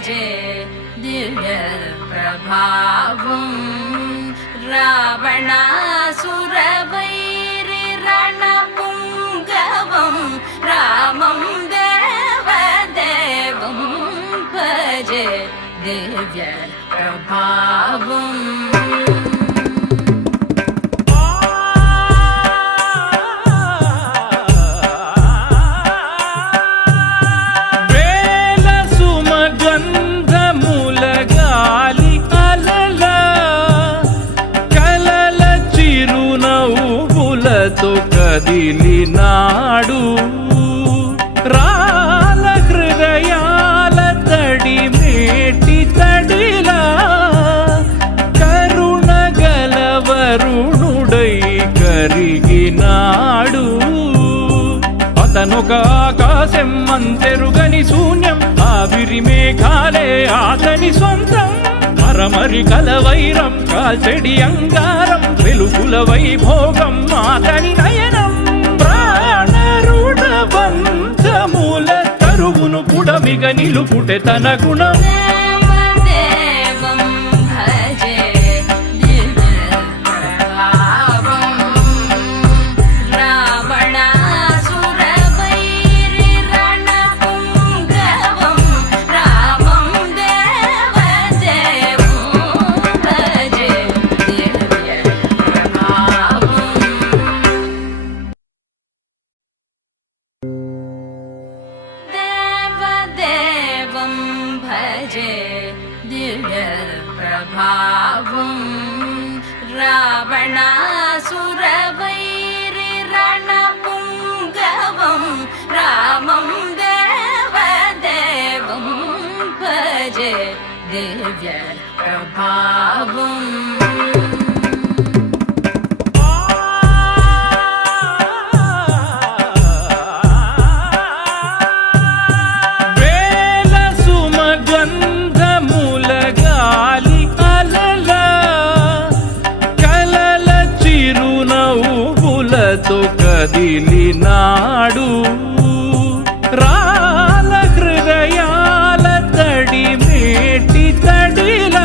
భజే దివ్య ప్రభావం రావణాసురవైరి రణపుంగవం రామం దేవదేవం భజే దివ్య ప్రభావం కదిలినాడు రాల హృదయాల తడి మేటి తడిలా కరుణ గలవరుణుడై కరిగినాడు అతనొక ఆకాశం అంతెరుగని శూన్యం ఆవిరి మేఘాలే అతని సొంతం మరమరి కలవైరం కాల్చెడి అంగారం వెలుగుల వైభోగం అతని నయనం ప్రాణరుణ బంధముల తరువును పుడమిగ నిలుపుటె తన గుణం భజే దివ్య ప్రభావం రావణాసురవైరి రణపుంగవం రామం దేవదేవం భజే దివ్య ప్రభావం కదిలినాడు రాల హృదయాల తడి మేటి తడిలా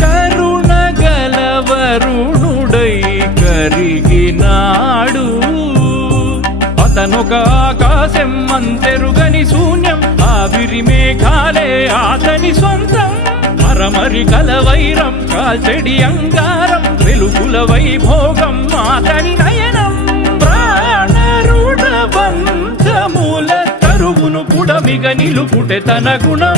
కరుణ గలవరుణుడై కరిగినాడు అతనొక ఆకాశం అంతెరుగని శూన్యం ఆవిరి మేఘాలే అతని సొంతం మరమరి కలవైరం కాల్చెడి అంగారం వెలుగుల వైభోగం అతని నయనం ప్రాణరుణ బంధముల తరువును పుడమిగ నిలుపుటె తన గుణం